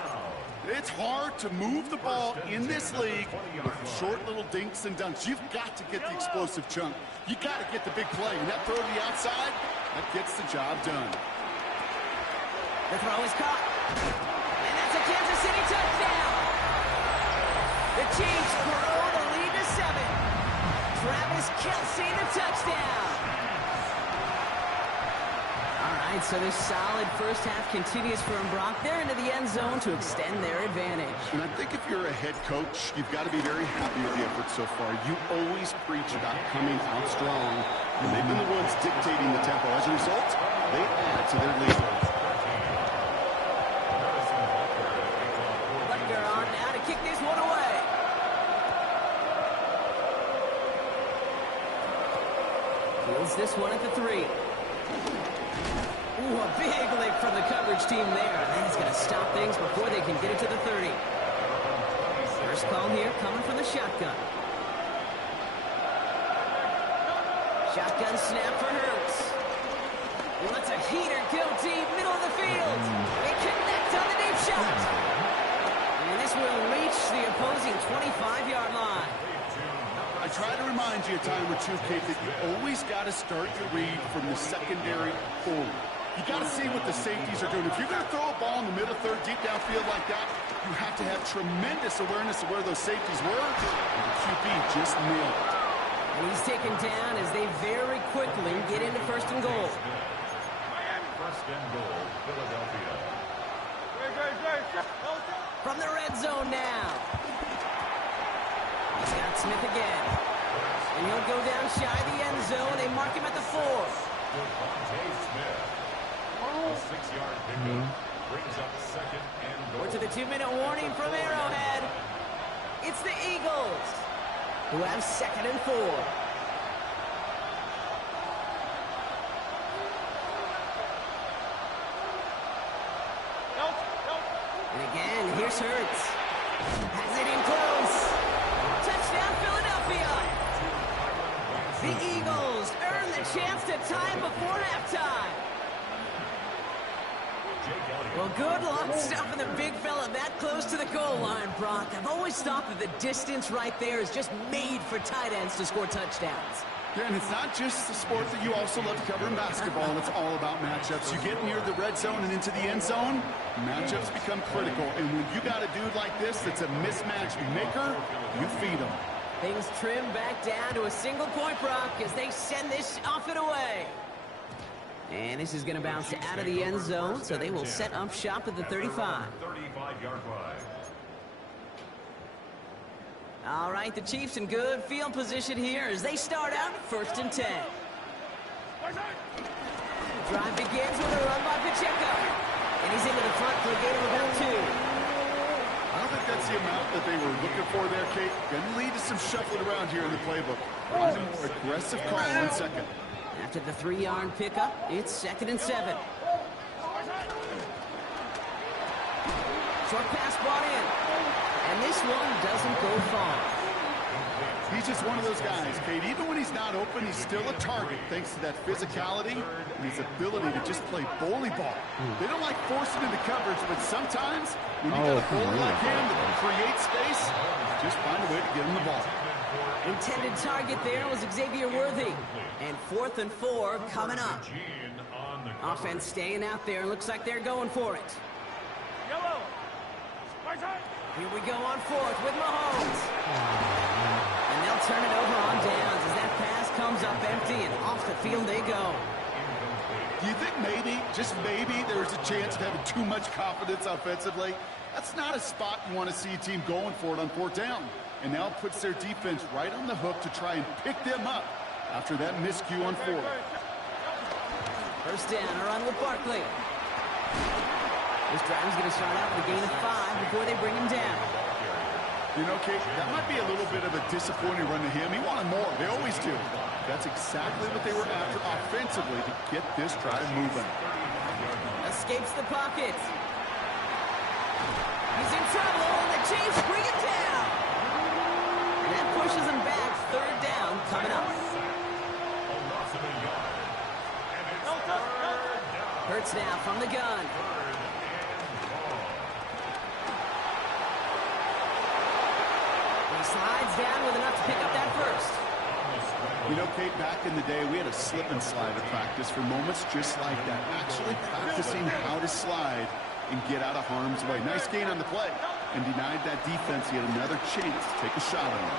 It's hard to move the ball in this league with short little dinks and dunks. You've got to get the explosive chunk. You got to get the big play. And that throw to the outside, that gets the job done. The throw is caught. And that's a Kansas City touchdown. The Chiefs grow the lead to 7. Travis Kelce, the touchdown. All right, so this solid first half continues from Brock. They're into the end zone to extend their advantage. And I think if you're a head coach, you've got to be very happy with the effort so far. You always preach about coming out strong, and they've been the ones dictating the tempo. As a result, they add to their lead. Butker on now to kick this one away. Fields this one at the 3. Ooh, a big lick from the coverage team there. That is going to stop things before they can get it to the 30. First call here coming from the shotgun. Shotgun snap for Hurts. He lets a heater go deep, middle of the field. They connect on the deep shot. And this will reach the opposing 25-yard line. I try to remind you a time or two, Kate, that you always got to start your read from the secondary forward. You got to see what the safeties are doing. If you're going to throw a ball in the middle third, deep downfield like that, you have to have tremendous awareness of where those safeties were. And the QB just nailed it. And he's taken down as they very quickly get into first and goal. First and goal, Philadelphia. From the red zone now. He's got Smith again. And he'll go down shy of the end zone. They mark him at the 4. Smith. A 6-yard pickup brings up second and goal. We're to the 2-minute warning from Arrowhead. It's the Eagles who have second and 4. And again, here's Hurts. Has it in close. Touchdown, Philadelphia. The Eagles earn the chance to tie before halftime. Well, good luck stopping the big fella that close to the goal line, Brock. I've always thought that the distance right there is just made for tight ends to score touchdowns. Yeah, and it's not just the sport that you also love to cover in basketball. It's all about matchups. You get near the red zone and into the end zone, matchups become critical. And when you got a dude like this that's a mismatch maker, you feed him. Things trim back down to a single point, Brock, as they send this off and away. And this is going to bounce out of the end zone, so they will set up shop at the 35. 35-yard line. All right, the Chiefs in good field position here as they start out first and 10. Drive begins with a run by Pacheco. And he's into the front for a gain of about 2. I don't think that's the amount that they were looking for there, Kate. Going to lead to some shuffling around here in the playbook. Find a more aggressive call on second. After the 3-yard pickup, it's second and 7. Short pass brought in. And this one doesn't go far. He's just one of those guys, Kate. Even when he's not open, he's still a target thanks to that physicality and his ability to just play bully ball. They don't like forcing into coverage, but sometimes when you got a bowler like him that can create space, just find a way to get him the ball. Intended target there was Xavier Worthy. And 4th and 4 coming up. Offense staying out there. Looks like they're going for it. Here we go on 4th with Mahomes. And they'll turn it over on downs as that pass comes up empty and off the field they go. Do you think maybe, just maybe, there's a chance of having too much confidence offensively? That's not a spot you want to see a team going for it on 4th down. And now it puts their defense right on the hook to try and pick them up after that miscue on 4th. First down, a run with Barkley. This drive is going to start out with a gain of 5 before they bring him down. You know, Kate, that might be a little bit of a disappointing run to him. He wanted more. They always do. That's exactly what they were after offensively to get this drive moving. Escapes the pocket. He's in trouble, and the Chiefs bring him down. And that pushes him back. 3rd down coming up. Hurts now from the gun. He slides down with enough to pick up that first. You know, Kate, back in the day, we had a slip and slide at practice for moments just like that. Actually practicing how to slide and get out of harm's way. Nice gain on the play. And denied that defense yet another chance to take a shot on him.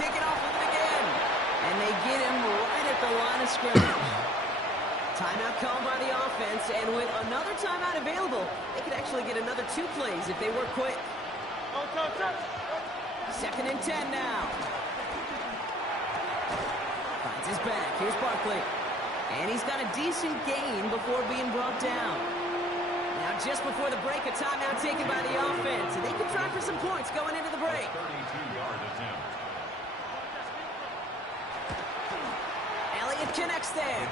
Take it off with it again. And they get him right at the line of scrimmage. Timeout called by the offense, and with another timeout available, they could actually get another 2 plays if they work quick. 2nd and 10 now. Finds his back. Here's Barkley. And he's got a decent gain before being brought down. Now, just before the break, a timeout taken by the offense. And they can try for some points going into the break. 32-yard attempt. Elliott connects there.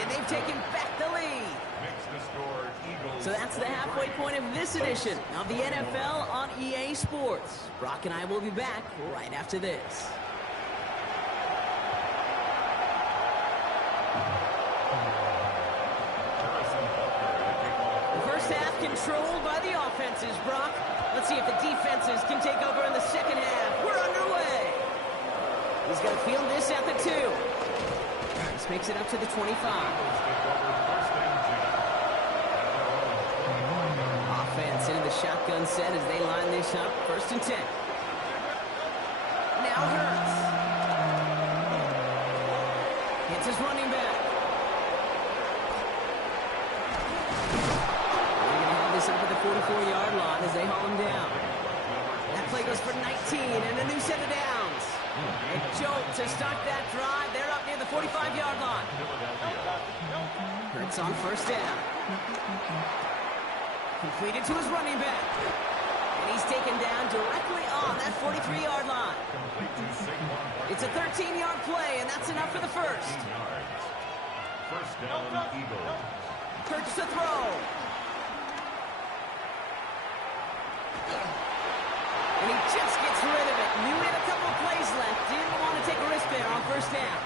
And they've taken back the lead. Makes the score Eagles. So that's the halfway point of this edition of the NFL on EA Sports. Brock and I will be back right after this. The first half controlled by the offenses, Brock. Let's see if the defenses can take over in the second half. We're underway. He's going to field this at the 2. This makes it up to the 25. Offense into the shotgun set as they line this up. 1st and 10. Now Hurts. Hits his running back. They're going to have this up at the 44-yard line as they haul him down. That play goes for 19 and a new set of downs. A jolt to start that drive. They're up near the 45-yard line. Hurts on 1st down. Completed to his running back. And he's taken down directly on that 43-yard line. It's a 13-yard play, and that's enough for the first. 1st down, Eagles. Hurts to throw. And he just gets rid of it. Knew he had a couple of plays left. Didn't want to take a risk there on 1st down.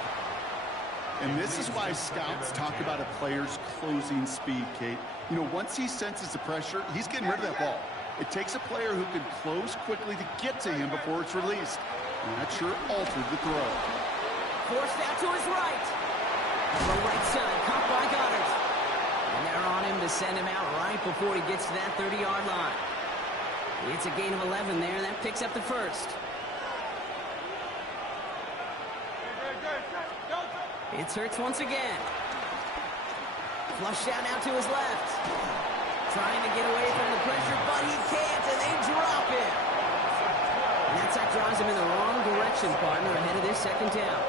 And this is why scouts talk about a player's closing speed, Kate. You know, once he senses the pressure, he's getting rid of that ball. It takes a player who can close quickly to get to him before it's released. And that sure altered the throw. Forced out to his right. The right side, caught by Goddard. And they're on him to send him out right before he gets to that 30-yard line. It's a gain of 11 there. That picks up the first. It's Hurts once again. Flushed out now to his left. Trying to get away from the pressure, but he can't, and they drop him. And that sack drives him in the wrong direction, partner, ahead of this 2nd down.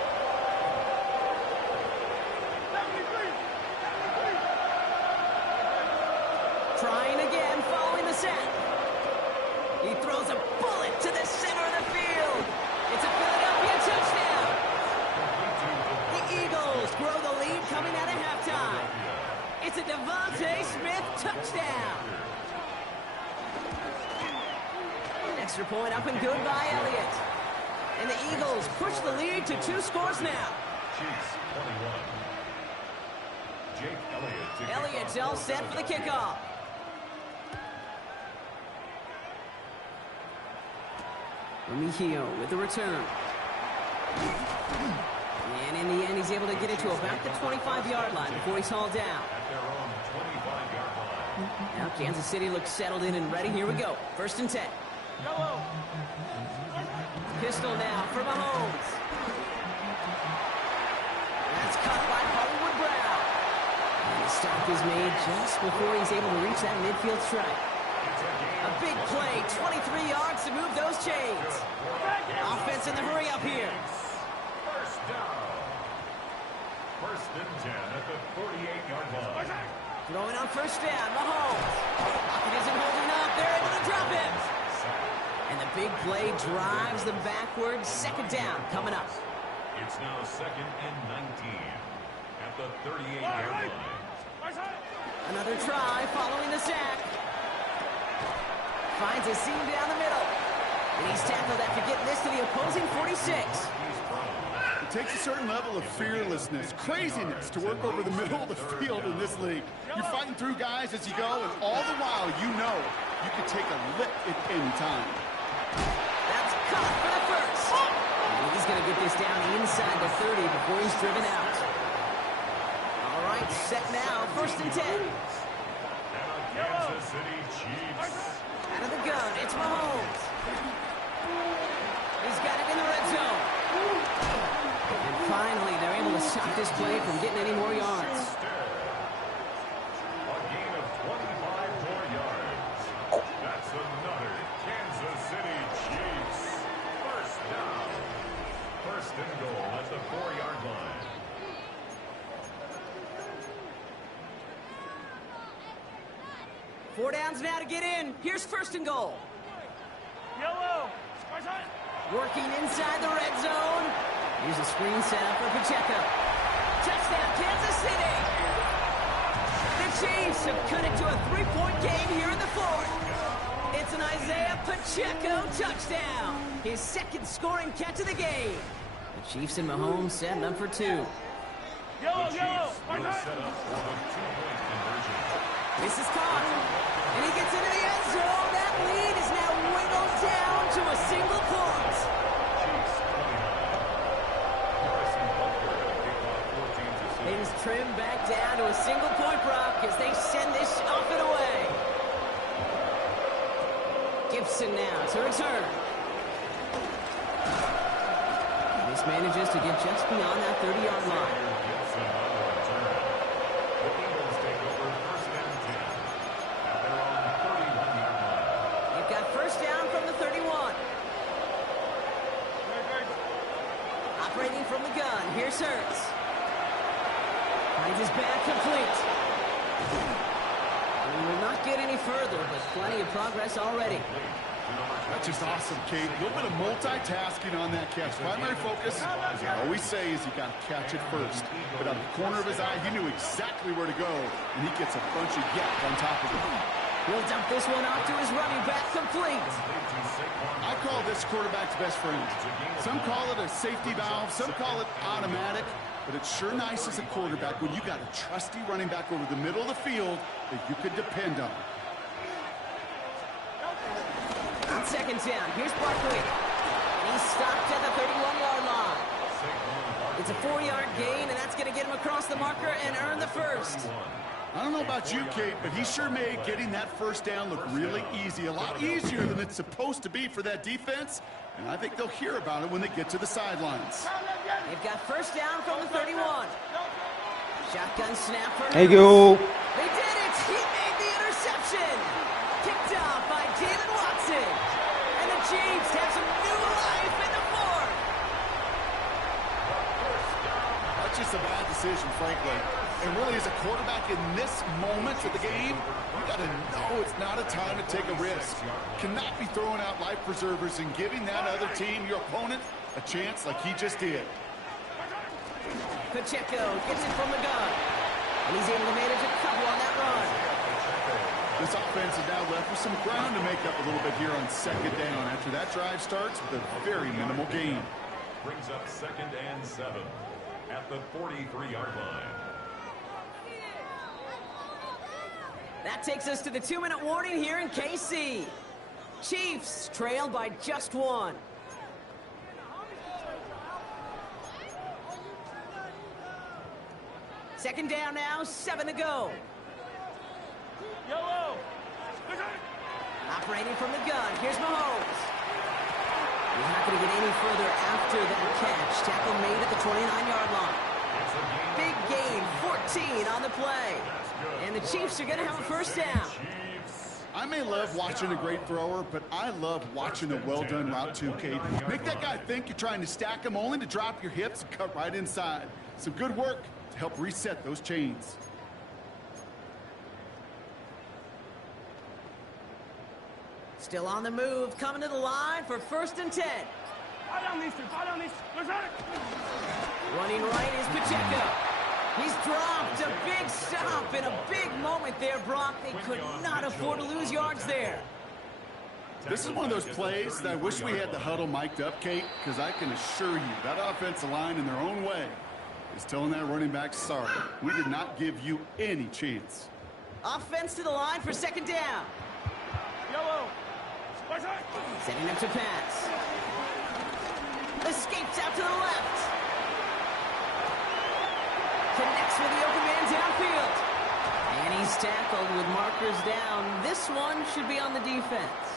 Trying again, following the sack. He throws a bullet to the center of the field. It's a Philadelphia touchdown. The Eagles grow the lead coming out of halftime. It's a Devontae Smith touchdown. An extra point up and good by Elliott. And the Eagles push the lead to 2 scores now. Chiefs 21. Jake Elliott. Elliott's all set for the kickoff. Remigio with the return. And in the end, he's able to get it to about the 25-yard line before he's hauled down. At their own 25-yard line. Now Kansas City looks settled in and ready. Here we go. 1st and 10. Pistol now for Mahomes. That's caught by Hollywood Brown. And the stop is made just before he's able to reach that midfield strike. A big play, 23 yards to move those chains. Offense in the hurry up here. 1st down. 1st and 10 at the 48-yard line. Throwing on 1st down, Mahomes. Pocket isn't holding up. They're able to drop him. And the big play drives them backwards. 2nd down coming up. It's now 2nd and 19 at the 38-yard line. Another try following the sack. Finds a seam down the middle. And he's tackled after getting this to the opposing 46. It takes a certain level of fearlessness, craziness to work over the middle of the field in this league. You're fighting through guys as you go, and all the while you know you can take a lick at any time. That's caught for the first. And he's He's going to get this down inside the 30 before he's driven out. All right, set now, 1st and 10. Kansas City Chiefs. Out of the gun, it's Mahomes. He's got it in the red zone. And finally, they're able to stop this play from getting any more yards. A gain of 25 more yards. That's another Kansas City Chiefs. First down. 1st and goal at the 4-yard line. Four downs now to get in. Here's 1st and goal. Yellow. Working inside the red zone. Here's a screen set up for Pacheco. Touchdown, Kansas City. The Chiefs have cut it to a 3-point game here in the 4th. It's an Isaiah Pacheco touchdown. His 2nd scoring catch of the game. The Chiefs and Mahomes setting up for 2. Yellow. Will set up for a 2-point conversion. This is caught. And he gets into the end zone. That lead is now whittled down to a single point. Chiefs 29. Harrison Butker at kickoff 14-6. Things trim back down to a single point, Brock, as they send this off and away. Gibson now to return. This manages to get just beyond that 30-yard line. Gibson on the return. The Eagles take over 1st and 10 at their own 31-yard line. They've got 1st down from the 31. Operating from the gun, here's Hurts. Finds his back complete. And we will not get any further, but plenty of progress already. That's just awesome, Kate. A little bit of multitasking on that catch. Primary focus, as I always say, is you got to catch it first. But out of the corner of his eye, he knew exactly where to go, and he gets a bunch of yak on top of it. He'll dump this one off to his running back complete. I call this quarterback's best friend. Some call it a safety valve, some call it automatic, but it's sure nice as a quarterback when you got a trusty running back over the middle of the field that you could depend on. On 2nd down, here's Barkley. And he's stopped at the 31-yard line. It's a 4-yard gain, and that's going to get him across the marker and earn the 1st. I don't know about you, Kate, but he sure made getting that 1st down look really easy. A lot easier than it's supposed to be for that defense, and I think they'll hear about it when they get to the sidelines. They've got 1st down from the 31. Shotgun snap for Thank you. They did it! He made the interception! Kicked off by Jalen Watson. And the Chiefs have some new life in the 4th. That's just a bad decision, frankly. And really, as a quarterback in this moment of the game, you got to know it's not a time to take a risk. Cannot be throwing out life preservers and giving that other team, your opponent, a chance like he just did. Pacheco gets it from the gun. And he's able to manage a couple on that run. This offense is now left with some ground to make up a little bit here on 2nd down after that drive starts with a very minimal gain. Brings up 2nd and 7 at the 43-yard line. That takes us to the 2-minute warning here in KC. Chiefs trail by just 1. Second down now, 7 to go. Yellow. Operating from the gun, here's Mahomes. He's not going to get any further after that catch. Tackle made at the 29-yard line. Big gain, 14 on the play. And the Chiefs are going to have a 1st down. I may love watching a great thrower, but I love watching a well-done route too, Kate. Make that guy think you're trying to stack him only to drop your hips and cut right inside. Some good work to help reset those chains. Still on the move, coming to the line for 1st and 10. Running right is Pacheco. He's dropped a big stop in a big moment there, Brock. They could not afford to lose yards there. This is one of those plays that I wish we had the huddle mic'd up, Kate, because I can assure you that offensive line in their own way is telling that running back, sorry, we did not give you any chance. Offense to the line for 2nd down. Yellow. Setting up to pass. Escapes out to the left. Connects with the open man downfield. And he's tackled with markers down. This one should be on the defense.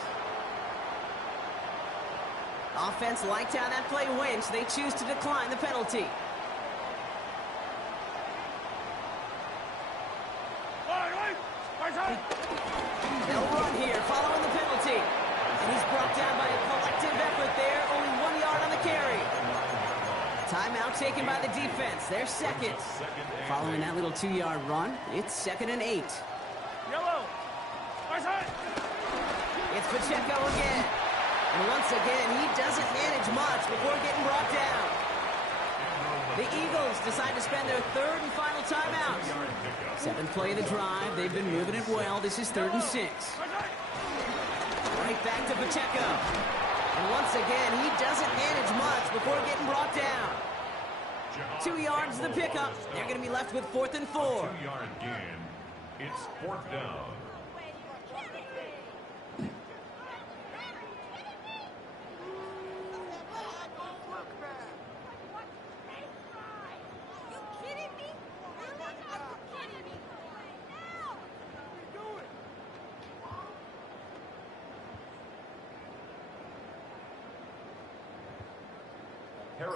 Offense liked how that play went, so they choose to decline the penalty. They'll run here, following the penalty. And he's brought down by a collective effort there. Only 1 yard on the carry. Timeout taken by the defense. They're second. Following that little 2-yard run, it's 2nd and 8. Yellow. It's Pacheco again. And once again, he doesn't manage much before getting brought down. The Eagles decide to spend their 3rd and final timeout. 7th play of the drive. They've been moving it well. This is 3rd and 6. Right back to Pacheco. And once again, he doesn't manage much before getting brought down. 2 yards to the pickup. They're going to be left with 4th and 4. 2-yard gain. It's 4th down.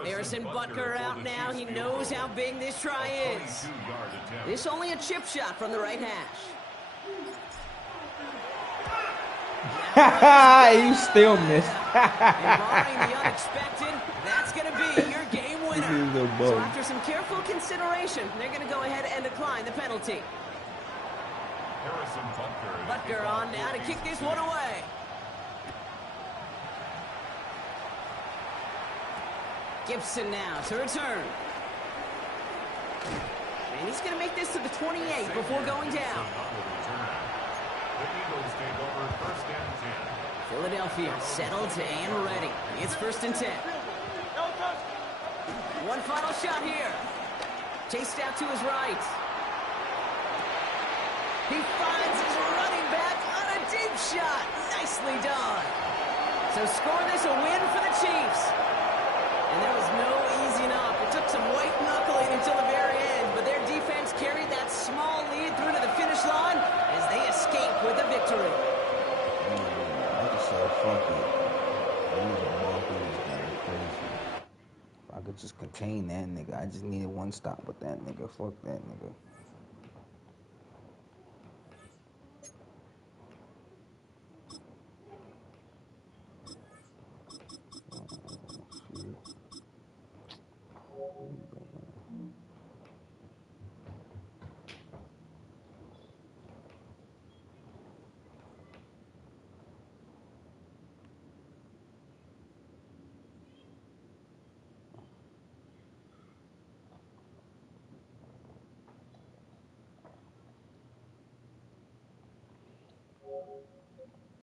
Harrison Butker out now. He knows how big this try is. This only a chip shot from the right hash. You still missed. And barring the unexpected, that's going to be your game winner. So after some careful consideration, they're going to go ahead and decline the penalty. Harrison Butker on now to kick this one away. Gibson now to return. And he's going to make this to the 28 before going down. The Eagles take over 1st and 10. Philadelphia settled and ready. It's 1st and 10. One final shot here. Chased out to his right. He finds his running back on a deep shot. Nicely done. So score this a win for the Chiefs. And there was no easing up. It took some white knuckling until the very end, but their defense carried that small lead through to the finish line as they escape with a victory. That's so funky. If I could just contain that nigga. I just needed one stop with that nigga. Fuck that nigga.